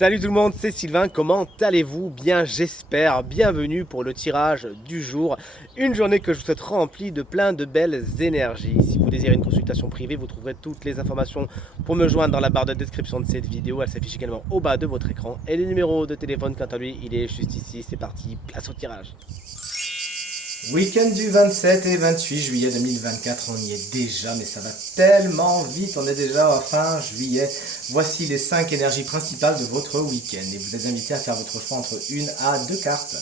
Salut tout le monde, c'est Sylvain, comment allez-vous? Bien j'espère, bienvenue pour le tirage du jour. Une journée que je vous souhaite remplie de plein de belles énergies. Si vous désirez une consultation privée, vous trouverez toutes les informations pour me joindre dans la barre de description de cette vidéo. Elle s'affiche également au bas de votre écran. Et le numéro de téléphone, quant à lui, il est juste ici. C'est parti, place au tirage. Week-end du 27 et 28 juillet 2024, on y est déjà, mais ça va tellement vite, on est déjà à fin juillet. Voici les 5 énergies principales de votre week-end et vous êtes invité à faire votre choix entre une à deux cartes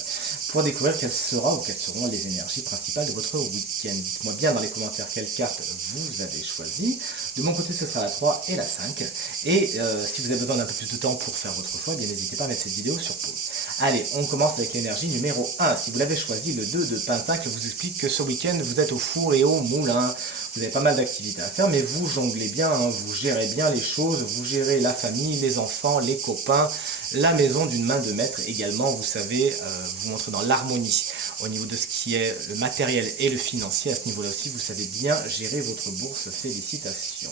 pour découvrir quelles seront les énergies principales de votre week-end. Dites-moi bien dans les commentaires quelle carte vous avez choisi. De mon côté, ce sera la 3 et la 5. Et si vous avez besoin d'un peu plus de temps pour faire votre choix, bien n'hésitez pas à mettre cette vidéo sur pause. Allez, on commence avec l'énergie numéro 1. Si vous l'avez choisi, le 2 de Pentacle vous explique que ce week-end, vous êtes au four et au moulin. Vous avez pas mal d'activités à faire, mais vous jonglez bien, hein, vous gérez bien les choses, vous gérez la famille, les enfants, les copains, la maison d'une main de maître également, vous savez, vous montrez dans l'harmonie au niveau de ce qui est le matériel et le financier. À ce niveau-là aussi, vous savez bien gérer votre bourse. Félicitations.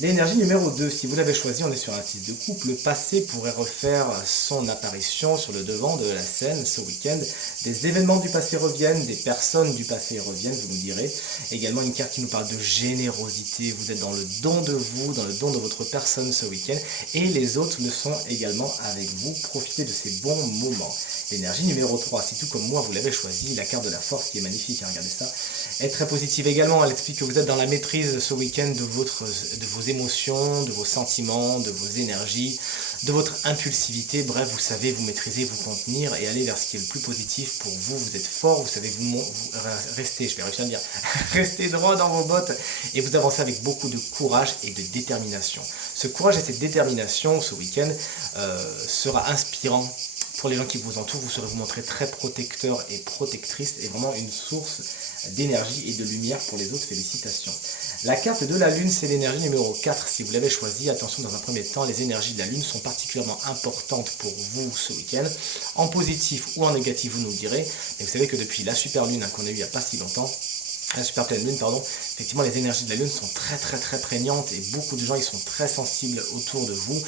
L'énergie numéro 2, si vous l'avez choisi, on est sur un 6 de coupe. Le passé pourrait refaire son apparition sur le devant de la scène ce week-end. Des événements du passé reviennent, des personnes du passé reviennent, vous nous direz. Également une carte qui nous parle de générosité. Vous êtes dans le don de vous, dans le don de votre personne ce week-end. Et les autres le sont également avec vous. Profitez de ces bons moments. L'énergie numéro 3, si tout comme moi vous l'avez choisi, la carte de la force qui est magnifique, hein, regardez ça, est très positive également. Elle explique que vous êtes dans la maîtrise ce week-end de vos émotions, de vos sentiments, de vos énergies, de votre impulsivité. Bref, vous savez vous maîtriser, vous contenir et aller vers ce qui est le plus positif pour vous. Vous êtes fort, vous savez vous rester, je vais réussir à dire, rester droit dans vos bottes et vous avancez avec beaucoup de courage et de détermination. Ce courage et cette détermination ce week-end sera inspirant. Pour les gens qui vous entourent, vous serez vous montrer très protecteur et protectrice et vraiment une source d'énergie et de lumière pour les autres. Félicitations. La carte de la Lune, c'est l'énergie numéro 4. Si vous l'avez choisie, attention, dans un premier temps, les énergies de la Lune sont particulièrement importantes pour vous ce week-end. En positif ou en négatif, vous nous le direz. Mais vous savez que depuis la super Lune qu'on a eue il n'y a pas si longtemps, la super pleine lune, pardon, effectivement les énergies de la lune sont très prégnantes et beaucoup de gens ils sont très sensibles autour de vous.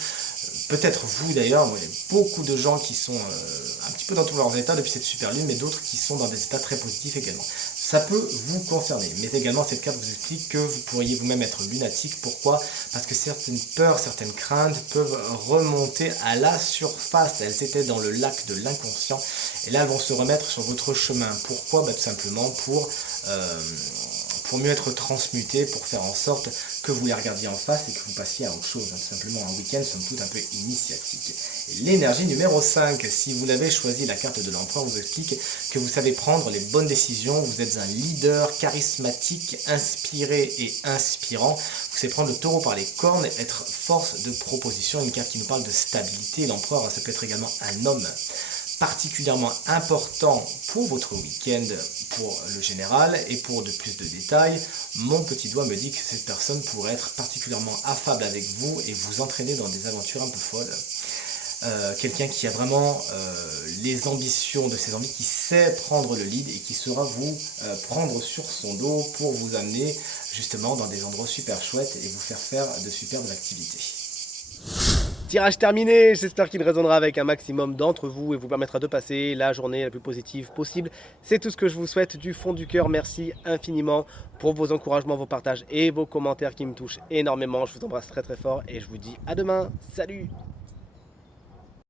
Peut-être vous d'ailleurs, il y a beaucoup de gens qui sont un petit peu dans tous leurs états depuis cette super lune, mais d'autres qui sont dans des états très positifs également. Ça peut vous concerner, mais également cette carte vous explique que vous pourriez vous-même être lunatique. Pourquoi? Parce que certaines peurs, certaines craintes peuvent remonter à la surface. Elles étaient dans le lac de l'inconscient et là elles vont se remettre sur votre chemin. Pourquoi? Tout simplement pour mieux être transmuté, pour faire en sorte que vous les regardiez en face et que vous passiez à autre chose. Tout simplement un week-end, somme toute, un peu initiatique. Et l'énergie numéro 5, si vous l'avez choisi, la carte de l'empereur vous explique que vous savez prendre les bonnes décisions, vous êtes un leader charismatique, inspiré et inspirant. Vous savez prendre le taureau par les cornes et être force de proposition, une carte qui nous parle de stabilité. L'empereur, ça peut être également un homme particulièrement important pour votre week-end, pour le général et pour de plus de détails. Mon petit doigt me dit que cette personne pourrait être particulièrement affable avec vous et vous entraîner dans des aventures un peu folles. Quelqu'un qui a vraiment les ambitions de ses envies, qui sait prendre le lead et qui saura vous prendre sur son dos pour vous amener justement dans des endroits super chouettes et vous faire de superbes activités. Tirage terminé, j'espère qu'il résonnera avec un maximum d'entre vous et vous permettra de passer la journée la plus positive possible. C'est tout ce que je vous souhaite du fond du cœur. Merci infiniment pour vos encouragements, vos partages et vos commentaires qui me touchent énormément. Je vous embrasse très fort et je vous dis à demain. Salut!